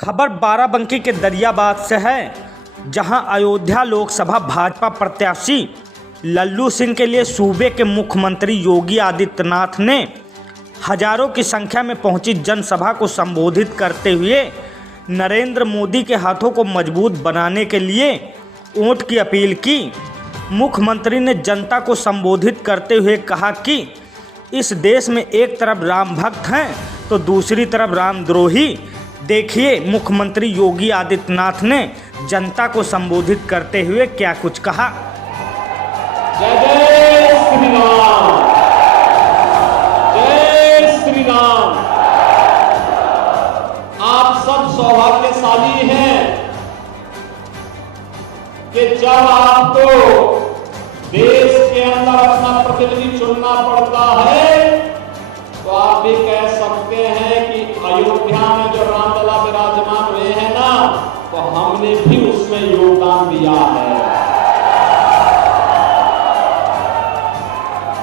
खबर बाराबंकी के दरियाबाद से है, जहां अयोध्या लोकसभा भाजपा प्रत्याशी लल्लू सिंह के लिए सूबे के मुख्यमंत्री योगी आदित्यनाथ ने हजारों की संख्या में पहुंची जनसभा को संबोधित करते हुए नरेंद्र मोदी के हाथों को मजबूत बनाने के लिए वोट की अपील की। मुख्यमंत्री ने जनता को संबोधित करते हुए कहा कि इस देश में एक तरफ राम भक्त हैं तो दूसरी तरफ रामद्रोही। देखिए मुख्यमंत्री योगी आदित्यनाथ ने जनता को संबोधित करते हुए क्या कुछ कहा। जय जय श्री राम, जय श्री राम। आप सब सौभाग्यशाली हैं कि जब आपको देश के अंदर अपना प्रतिनिधि चुनना पड़ता है तो आप भी कह सकते हैं कि अयोध्या में जो रामलला विराजमान हुए हैं ना, तो हमने भी उसमें योगदान दिया है।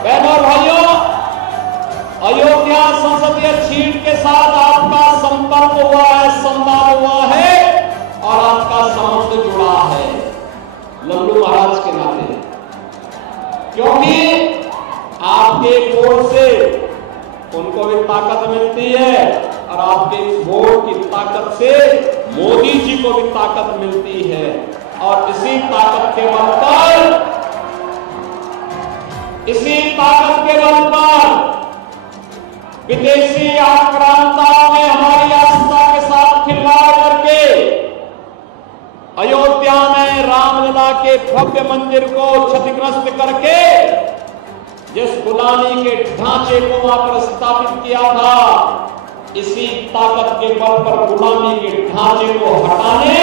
बहनों और भाइयों, अयोध्या संसदीय सीट के साथ आपका संपर्क हुआ है, संवाद हुआ है और आपका संबंध जुड़ा है लल्लू महाराज के नाते, क्योंकि आपके वोट से उनको भी ताकत मिलती है और आपके वोट की ताकत से मोदी जी को भी ताकत मिलती है। और इसी ताकत के बल पर विदेशी आक्रांताओं ने हमारी आस्था के साथ खिलवाड़ करके अयोध्या में रामलला के भव्य मंदिर को क्षतिग्रस्त करके जिस गुलामी के ढांचे को वहां पर स्थापित किया था, इसी ताकत के बल पर गुलामी के ढांचे को हटाने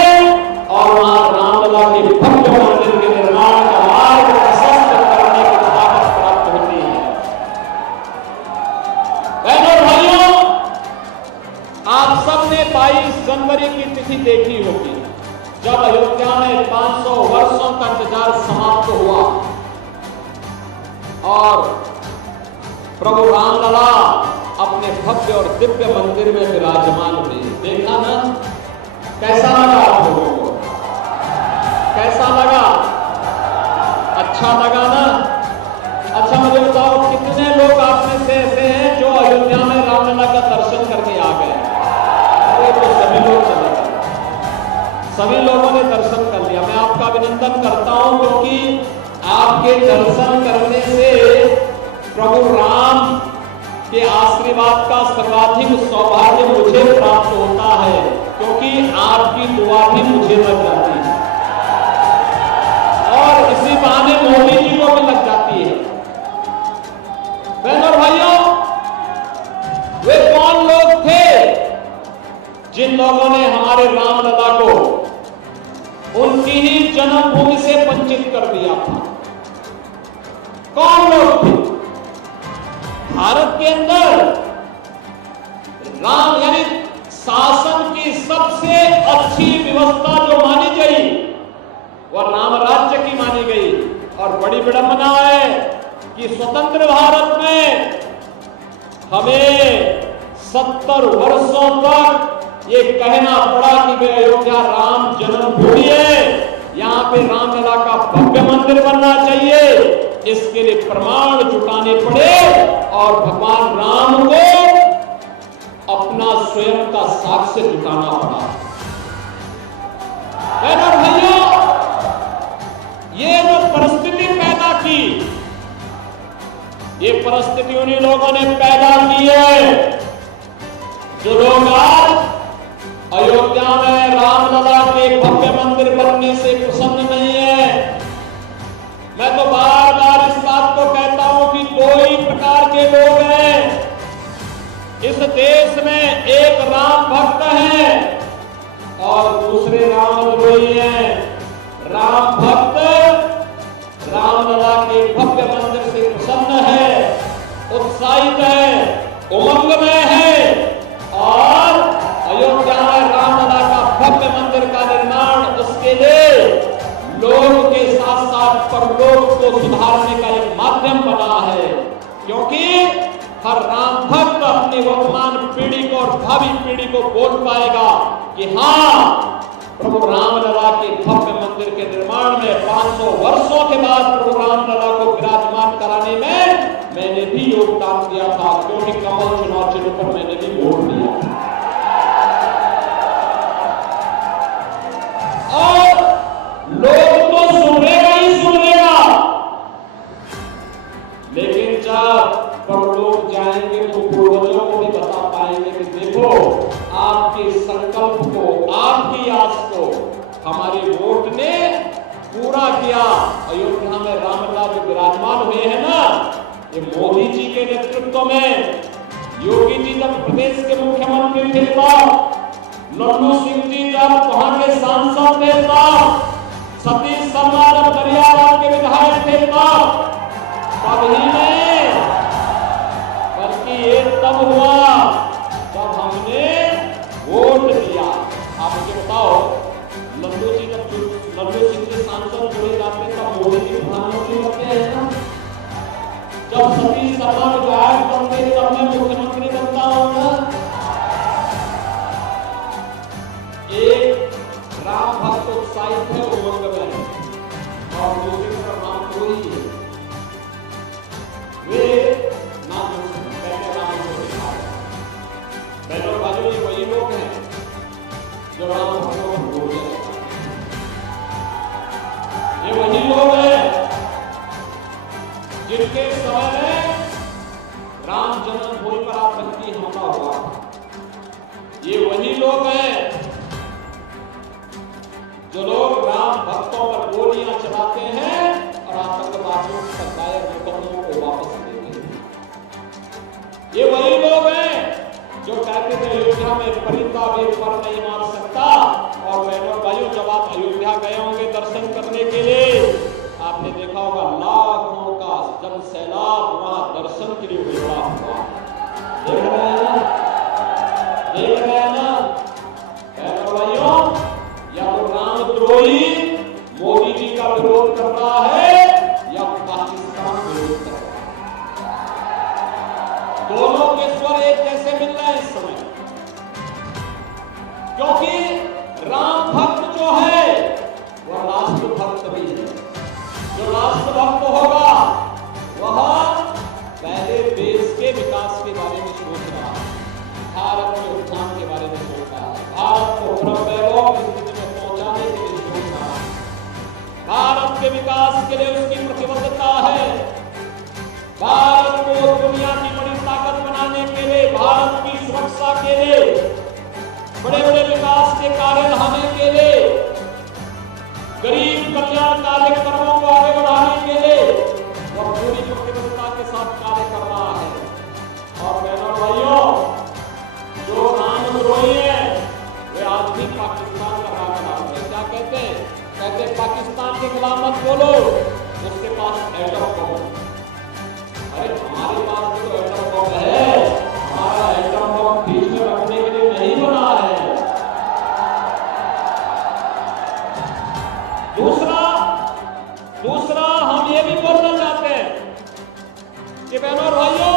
और वहां रामलला के भव्य मंदिर के निर्माण का मार्ग प्रशस्त करने की ताकत प्राप्त होती है। बहनों भाइयों, आप सबने 22 जनवरी की तिथि देखी होगी, जब अयोध्या में 500 वर्षों का इंतजार समाप्त हुआ और प्रभु रामलला अपने भव्य और दिव्य मंदिर में विराजमान हुए। देखा ना, कैसा लगा आप लोगों को? कैसा लगा? अच्छा लगा ना? अच्छा मुझे बताओ, कितने लोग आप में से ऐसे हैं जो अयोध्या में रामलला का दर्शन करके आ गए? तो सभी लोग चले गए, सभी लोगों ने दर्शन कर लिया। मैं आपका अभिनंदन करता हूं, क्योंकि आपके दर्शन करने से प्रभु राम के आशीर्वाद का सर्वाधिक सौभाग्य मुझे प्राप्त होता है, क्योंकि आपकी दुआ भी मुझे लग जाती है और इसी बहाने मोदी जी को भी लग जाती है। बहनों और भाइयों, वे कौन लोग थे जिन लोगों ने हमारे रामलला को उनकी ही जन्मभूमि से वंचित कर दिया था? कौन लोग थे? भारत के अंदर राम यानी शासन की सबसे अच्छी व्यवस्था जो मानी गई वह राम राज्य की मानी गई। और बड़ी विडंबना है कि स्वतंत्र भारत में हमें 70 वर्षों तक ये कहना पड़ा कि वे अयोध्या राम जन्मभूमि है, यहां पे रामलला का भव्य मंदिर बनना चाहिए। इसके लिए प्रमाण जुटाने पड़े और भगवान राम को अपना स्वयं का साक्ष्य जुटाना पड़ा। बहनों और भाइयों, ये जो परिस्थिति पैदा की, ये परिस्थिति उन्हीं लोगों ने पैदा की है जो लोग आज अयोध्या में रामलला के भव्य मंदिर बनने से प्रसन्न नहीं है। मैं तो बार बार इस बात को कहता हूं कि दो ही प्रकार के लोग हैं इस देश में, एक राम भक्त हैं और दूसरे रामद्रोही हैं। राम भक्त रामलला के भव्य मंदिर से प्रसन्न है, उत्साहित है, उमंग में है और अयोध्या में रामलला का भव्य मंदिर का निर्माण उसके लिए लोग के साथ साथ परलोक को सुधारने का एक माध्यम बना है। क्योंकि हर राम भक्त अपनी वर्तमान पीढ़ी को और भावी पीढ़ी को बोल पाएगा कि हाँ, प्रभु रामलला के भव्य मंदिर के निर्माण में 500 वर्षों के बाद प्रभु रामलला को विराजमान कराने में मैंने भी योगदान दिया था, क्योंकि कमल चुनाव चिन्ह पर मैंने भी वोट दिया। और लोग तो सुनेगा ही सुनेगा, लेकिन जब परलोक जाएंगे तो पूर्वजों को भी बता पाएंगे कि देखो, आपके संकल्प को, आपकी आस को हमारे वोट ने पूरा किया। अयोध्या में रामलला जो विराजमान हुए हैं ना, ये मोदी जी के नेतृत्व में, योगी जी जब प्रदेश के मुख्यमंत्री थे तब, लल्लू सिंह जी जब वहां के सांसद थे तब, सतीश शर्मा जब दरियाबाद के विधायक थे तब ही नहीं, बल्कि ये तब हुआ जब हमने वोट दिया। आप मुझे बताओ, लल्लू सिंह के सांसद जुड़े जाते तब मोदी जी प्रधानमंत्री बनते हैं ना, जब सतीश शर्मा विधायक बनते तब मैं मुख्यमंत्री बनता हूं ना। एक राम भक्त उत्साहित है उमंग में, और दूसरी तरफ राम कोई है, वे ना पहले राम को दिखाए। बहनों भाइयों, ये वही लोग हैं जो राम भक्तों को भूल गए, ये वही लोग हैं जिनके समय में राम जन्मभूमि पर आतंकी हमला हुआ। ये वही लोग हैं जो लोग राम भक्तों पर गोलियां चलाते हैं और आतंकवादियों पर दायर मुकदमों को वापस लेते हैं। ये वही लोग हैं जो कहते थे अयोध्या में परिंदा भी पर नहीं मार सकता। और बहनों भाइयों, जब आप अयोध्या गए होंगे दर्शन करने के लिए, आपने देखा होगा लाखों का जन सैलाब वहां दर्शन के लिए उमड़ा हुआ। देख रहे हैं ना, देख रहे हैं ना बहनों भाइयों, या तो रामद्रोही मोदी जी का विरोध कर रहा है या पाकिस्तान विरोध कर रहा है। दोनों के स्वर एक जैसे मिल रहे हैं इस समय, क्योंकि राम भक्त जो है वह राष्ट्र भक्त भी है। जो राष्ट्र भक्त होगा वह पहले देश के विकास के बारे में सोच रहा है, भारत के उत्थान के बारे में सोच रहा है, भारत को परम वैभव की स्थिति में पहुंचाने के लिए सोच रहा है, भारत के विकास के लिए उसकी प्रतिबद्धता है, भारत को दुनिया की बड़ी ताकत बनाने के लिए, भारत की सुरक्षा के लिए, बड़े बड़े विकास के कार्य लाने के लिए, गरीब कल्याण कार्यक्रमों को आगे बढ़ाने के लिए वह पूरी प्रतिबद्धता के साथ कार्य कर रहा है। और बहनों भाइयों, जो रामद्रोही है वे आज भी पाकिस्तान का राग डालते हैं। क्या कहते हैं? कहते पाकिस्तान के खिलाफ मत बोलो, उसके पास एटम बम। अरे हमारे पास तो एटम बम है, हमारा एटम बम बीच में रखने के लिए नहीं बना है। दूसरा हम ये भी बोलना चाहते हैं कि बहनों और भाइयों,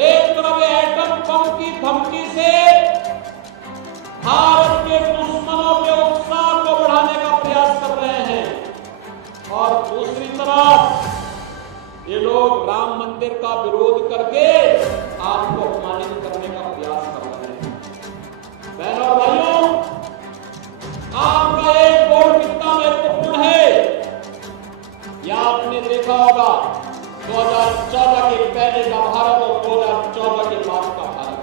एक तरफ एटम बम की धमकी से भारत के दुश्मनों के उत्साह को बढ़ाने का प्रयास कर रहे हैं, और दूसरी तरफ ये लोग राम मंदिर का विरोध करके आपको अपमानित करने का प्रयास कर रहे हैं। बहनों और भाइयों, आपका एक वोट कितना महत्वपूर्ण है यह आपने देखा होगा। 2014 के पहले का भारत और 2014 के बाद का भारत।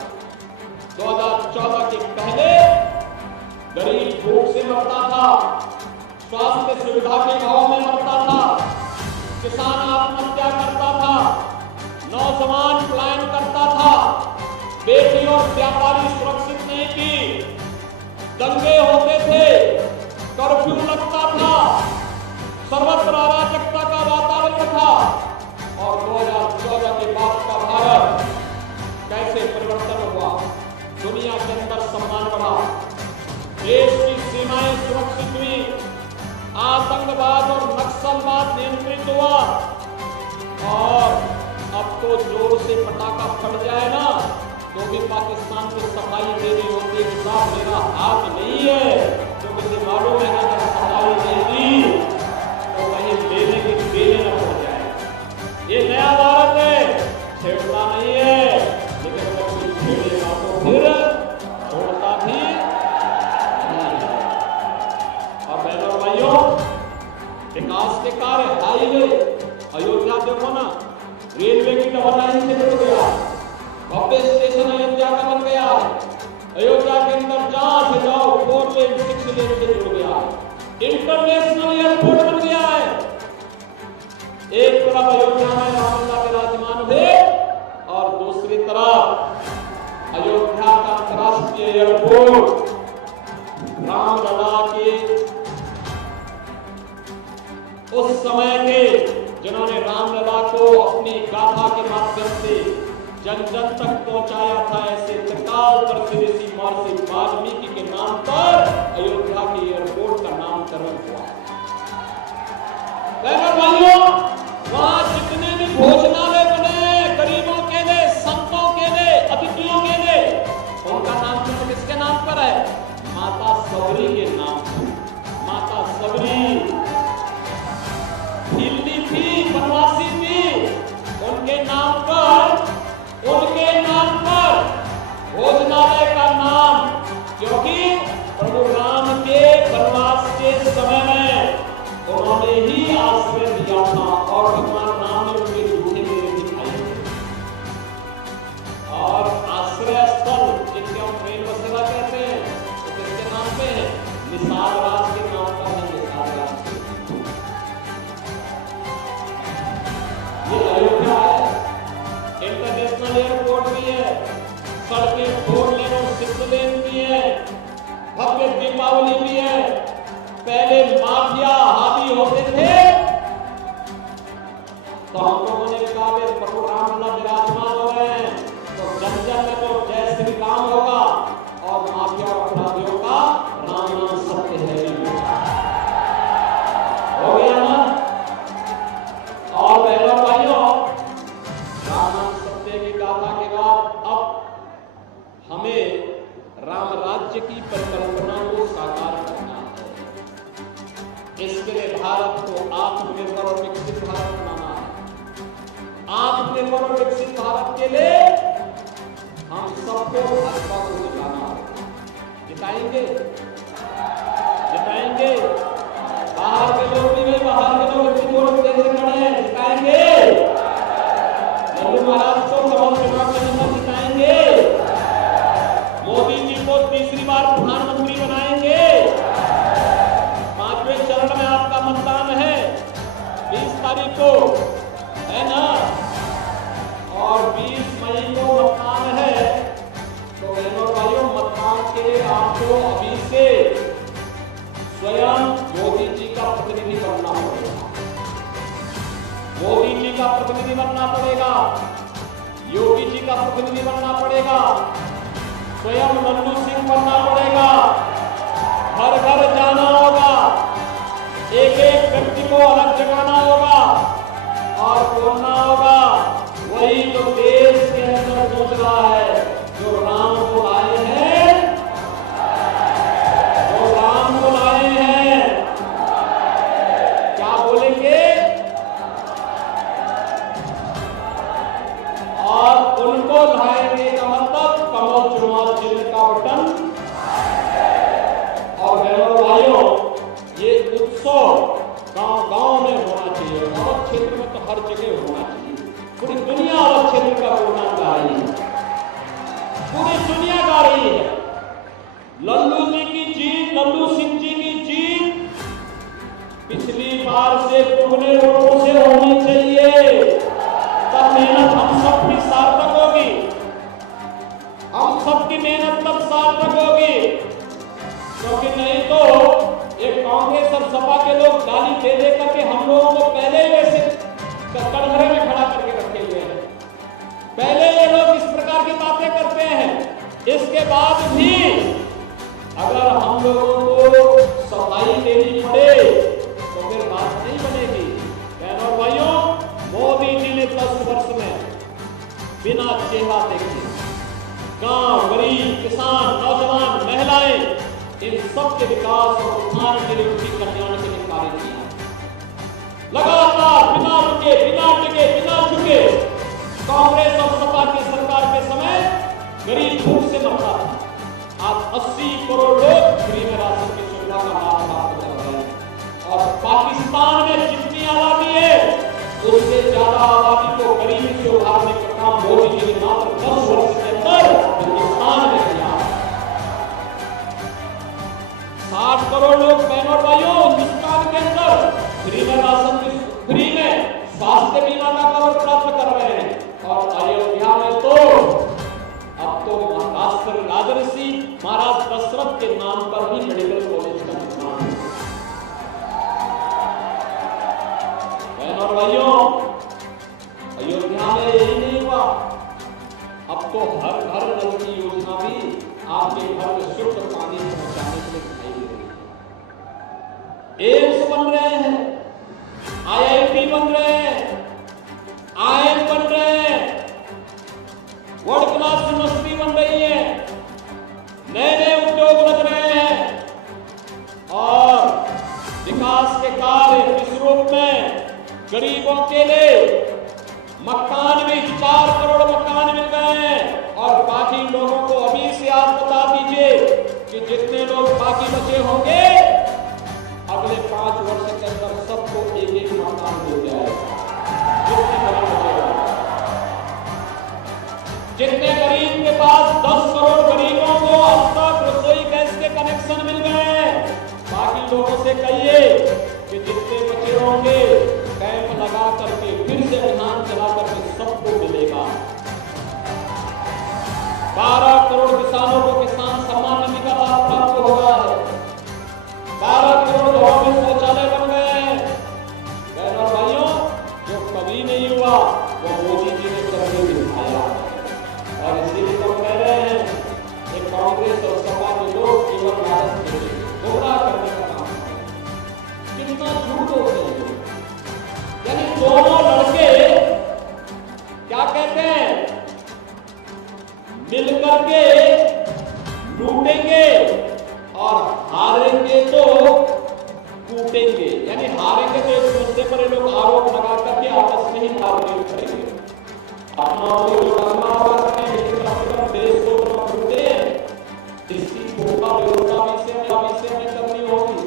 2014 के पहले गरीब भूख से मरता था, स्वास्थ्य सुविधा के अभाव में मरता था, किसान आत्महत्या करता था, नौजवान पलायन करता था, बेटी और व्यापारी सुरक्षित नहीं थी, दंगे होते थे, कर्फ्यू लगता था, सर्वत्र अराजकता का वातावरण था। और 2014 के बाद का भारत कैसे परिवर्तन हुआ, दुनिया के अंदर सम्मान बढ़ा, देश की सीमाएं सुरक्षित हुई, आतंकवाद और नक्सलवाद नियंत्रित हुआ, और अब को जोर से पटाखा फट जाए ना तो भी पाकिस्तान को सफाई देनी होती है। साहब मेरा हाथ नहीं है, तो मुझे मालूम है अगर सफाई नहीं दी तो कहीं लेने की बेले न पड़ जाए। ये नया भारत है, छेड़ता नहीं है, लेकिन अगर कोई छेड़ेगा तो फिर छोड़ता भी नहीं है। और बहनों और भाइयों, विकास के कार्य हाईवे अयोध्या देखो ना, रेलवे की डबल लाइन से जुड़ गया, भव्य स्टेशन अयोध्या का बन गया है। अयोध्या के अंदर जहां से जाओ 4 लेन 6 लेन से जुड़ गया, इंटरनेशनल एयरपोर्ट बन गया है। एक तरफ अयोध्या में रामलला विराजमान हुए और दूसरी तरफ अयोध्या का अंतरराष्ट्रीय एयरपोर्ट रामलला के उस समय के जिन्होंने रामलला को अपनी गाथा के माध्यम से जन जन तक पहुंचाया था, ऐसे त्रिकाल दर्शी ऋषि महर्षि वाल्मीकि के नाम पर अयोध्या के एयरपोर्ट का नामकरण हुआ। भाइयों, वहां जितने भी भोजनालय बने गरीबों के लिए, संतों के लिए, अतिथियों के लिए, उनका नामकरण किसके नाम पर है? माता सबरी के नाम पर। माता सबरी हिल्ली थी, बनवासी थी, उनके नाम पर भोजनालय का नाम, क्योंकि प्रभु राम के वनवास के समय में उन्होंने ही आश्रय दिया था और भगवान राम ने उनके झूठे मेरे दिखाई और आश्रय स्थल जिनके हम प्रेम बसेरा कहते हैं तो किसके नाम पे है? निषाद राज के नाम पर है। निषाद राज ये अयोध्या है, इंटरनेशनल एयरपोर्ट भी है, सड़कें 4 लेन और 6 लेन भी है, भव्य दीपावली भी है। पहले माफिया हावी होते थे तो हम लोगों ने कहा प्रभु रामलला विराजमान हो रहे हैं तो जन जन में तो जय श्री राम होगा और माफिया और अपराधियों का राम नाम सत्य है हो गया ना। और बहनों भाइयों, राम नाम सत्य की गाथा के बाद अब हमें राम राज्य की परिकल्पना को साकार करना है। इसके लिए भारत को आत्मनिर्भर और विकसित भारत बनाना है। आत्मनिर्भर और विकसित भारत के लिए हम सबको भाजपा को जिताना होगा। जिताएंगे जिताएंगे। बाहर के लोग भी नहीं, बाहर के लोग इतनी जोर से खड़े हैं, जिताएंगे। लल्लू महाराज को चुनाव के अंदर जिताएंगे। मोदी जी को तीसरी बार प्रधानमंत्री बनाएंगे। 5वें चरण में आपका मतदान है 20 तारीख को, है ना? और 20 मई को मतदान है। तो बहनों भाइयों, मतदान के लिए आपको अभी से स्वयं मोदी जी का प्रतिनिधि बनना पड़ेगा। मोदी जी का प्रतिनिधि बनना पड़ेगा, योगी जी का प्रतिनिधि बनना पड़ेगा, स्वयं लल्लू सिंह बनना पड़ेगा। घर घर जाना होगा, एक एक व्यक्ति को अलग जगाना होगा और बोलना होगा वही जो देश के अंदर सोच रहा है, जो राम को लाए हैं, जो राम को लाए हैं। क्या बोलेंगे? और उनको लाएंगे का मतलब कमल चुनाव चिन्ह का बटन। और बहनों भाइयों, ये उत्सव गांव-गांव में होना चाहिए और क्षेत्र में तो हर जगह होना चाहिए। पूरी दुनिया और क्षेत्र का प्रोग्राम गा रही है, पूरी दुनिया गा रही है। लल्लू जी की जीत, लल्लू सिंह जी की जीत पिछली बार से दुगने वोटों से होनी चाहिए। तब मेहनत हम सब की सार्थक होगी, हम सबकी मेहनत तब सार्थक होगी। क्योंकि नहीं तो एक कांग्रेस और सपा के लोग गाली दे दे करके हम लोगों को पहले ही वैसे कटघरे में खड़ा करके रखे हुए हैं। पहले ये लोग इस प्रकार की बातें करते हैं, इसके बाद भी अगर हम लोगों को सफाई देनी पड़े तो फिर बात नहीं बनेगी। बहनों भाइयों, मोदी जी ने 10 वर्ष में इन सब के विकास और उत्थान के लिए, उनकी कल्याण के लिए कार्य किया। लगातार बिना रुके, बिना टिके, बिना झुके कांग्रेस और सपा की सरकार के समय गरीब भूख से मरता था। आज 80 करोड़ लोग फ्री में राशन की सुविधा का लाभ प्राप्त कर रहे हैं। और पाकिस्तान में जितनी आबादी है उससे ज्यादा आबादी को गरीबी से उभारने का काम मोदी जी ने मात्र 10 वर्ष के अंदर हिंदुस्तान में किया। 60 करोड़ लोग बहनों और भाइयों हिंदुस्तान के अंदर फ्री में राशन की, फ्री में स्वास्थ्य बीमा का कवर प्राप्त कर रहे हैं। और अयोध्या में तो अब तो महाराष्ट्र राजर्षि महाराज दशरथ के नाम पर भी मेडिकल कॉलेज का निर्माण है। बहनों और भाइयों, अयोध्या में यही नहीं हुआ, अब तो हर घर नल की योजना भी आपके घर में शुद्ध पानी पहुंचाने के लिए दिखाई दे रही है। एम्स बन रहे हैं, IIT बन रहे हैं, IIM बन रहे हैं, वर्ल्ड क्लास यूनिवर्सिटी बन रही है, नए नए उद्योग लग रहे हैं और विकास के कार्य इस रूप में गरीबों के लिए मकान भी 4 करोड़ मकान मिल गए हैं। और बाकी लोगों को अभी से आप बता दीजिए कि जितने लोग बाकी बचे होंगे अगले 5 वर्ष के अंदर सबको एक मकान मिल जाएगा। जितने गरीब के पास 10 करोड़ गरीबों को अब तक रसोई गैस के कनेक्शन मिल गए हैं, बाकी लोगों से कहिए कि जितने बचे होंगे कैंप लगा करके फिर से अभियान चला करके सबको मिलेगा। 12 करोड़ किसानों को किसान सम्मान निधि का लाभ प्राप्त हो गया है। 12 करोड़ घरों में शौचालय बन गए हैं। बहनों और भाइयों, जो कभी नहीं हुआ वो मोदी जी ने करके दिखाया। और इसीलिए तो कह रहे हैं कि कांग्रेस और सपा के लोग केवल भारत को गुमराह करने का काम करते हैं। कितना झूठ होते हैं। यानी दोनों लड़के क्या कहते हैं, मिलकर के लूटेंगे और हारेंगे तो कूटेंगे। यानी हारेंगे तो एक दूसरे पर ये लोग आरोप लगा करके आपस में ही मारपीट करेंगे। अपना देश को लूटते हैं, इसकी व्यवस्था में करनी होगी।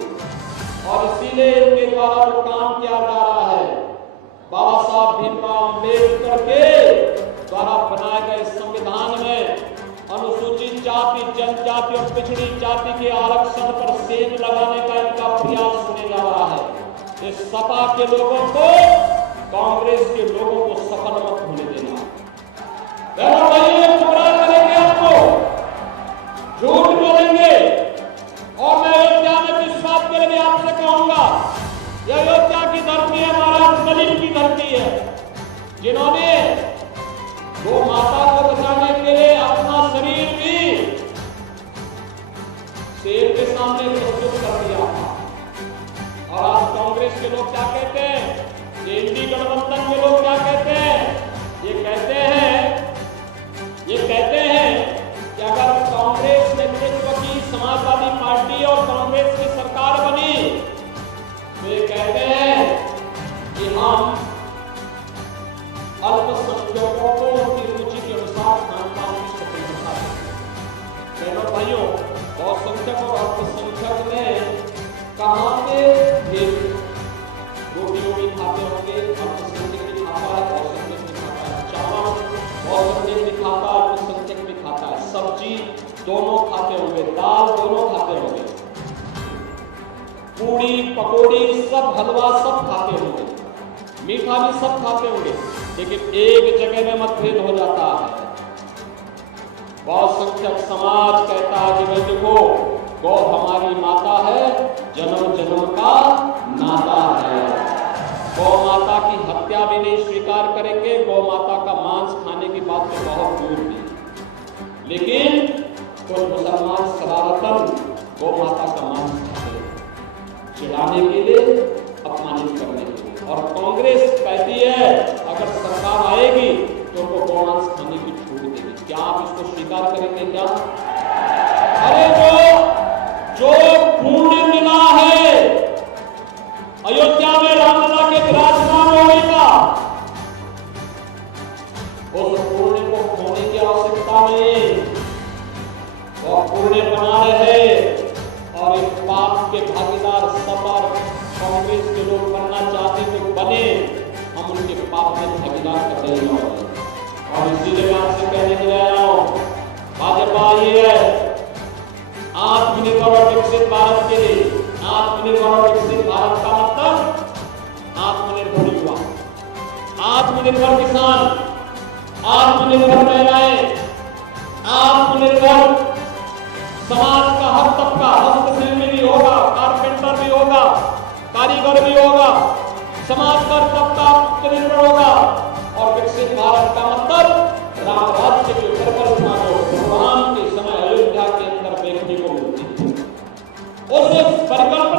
और इसीलिए इनके द्वारा जो काम किया जा रहा है, बाबा साहब भीमराव अम्बेडकर के द्वारा बनाए गए संविधान में अनुसूचित जाति, जनजाति और पिछड़ी जाति के आरक्षण पर सेंध लगाने का इनका प्रयास होने जा रहा है। इस सपा के लोगों को, कांग्रेस के लोगों को सफल मत होने देना। गुमराह करेंगे, आपको झूठ बोलेंगे। और मैं अयोध्या में इस बात के लिए भी आपसे कहूंगा, यह अयोध्या की धरती है, महाराज सलीम की धरती है, जिन्होंने गौ माता को बचाने के लिए अपना शरीर भी शेर के सामने प्रस्तुत कर दिया। और आज कांग्रेस के लोग क्या कहते हैं, एनडीए गठबंधन के लोग क्या कहते हैं, ये कहते हैं कि अगर कांग्रेस नेतृत्व की समाजवादी पार्टी और कांग्रेस की सरकार बनी तो ये कहते हैं कि हम अल्पसंख्यकों को उनकी रुचि के अनुसार खान-पान की स्वतंत्रता दें। बहनों भाइयों, बहुसंख्यक और अल्पसंख्यक में कहाँ पे रोटियों भी खाते होंगे, अल्पसंख्यक भी खाता है, बहुसंख्यक भी खाता है, चावल बहुसंख्यक भी खाता है, अल्पसंख्यक भी खाता है, सब्जी दोनों खाते होंगे, दाल दोनों खाते होंगे, पूड़ी पकौड़ी सब, हलवा सब खाते होंगे, मीठा भी सब खाते होंगे। लेकिन एक जगह में मतभेद हो जाता है। बहुसंख्यक समाज कहता है कि भाई देखो, गौ हमारी माता है, जन्म जन्म का नाता है, गौ माता की हत्या भी नहीं स्वीकार करेंगे, गौ माता का मांस खाने की बात तो बहुत दूर थी। लेकिन कुछ मुसलमान शरारतन गौ माता का मांस खाते हैं, चिढ़ाने के लिए, अपमानित करने के लिए। और कांग्रेस कहती है अगर सरकार आएगी तो उनको गौमांस खाने की छूट देगी। क्या आप इसको स्वीकार करेंगे? क्या? अरे जो के भागीदार सपा और कांग्रेस के लोग बनना चाहते तो बने, हम उनके पाप में भागीदार कर देंगे। और इसीलिए आपसे कहने के लिए आया हूं, भाजपा ये है आत्मनिर्भर और विकसित भारत के लिए। आत्मनिर्भर और विकसित भारत का मतलब आत्मनिर्भर युवा, आत्मनिर्भर किसान, आत्मनिर्भर महिलाएं, आत्मनिर्भर समाज का हर तबका, हस्तशिल्पी भी होगा, कारपेंटर भी होगा, कारीगर भी होगा, समाज का हर तबका आत्मनिर्भर होगा। और विकसित भारत का मतलब राम राज्य की परिकल्पना जो भगवान के समय अयोध्या के अंदर देखने को मिलती थी, उस परिकल्पना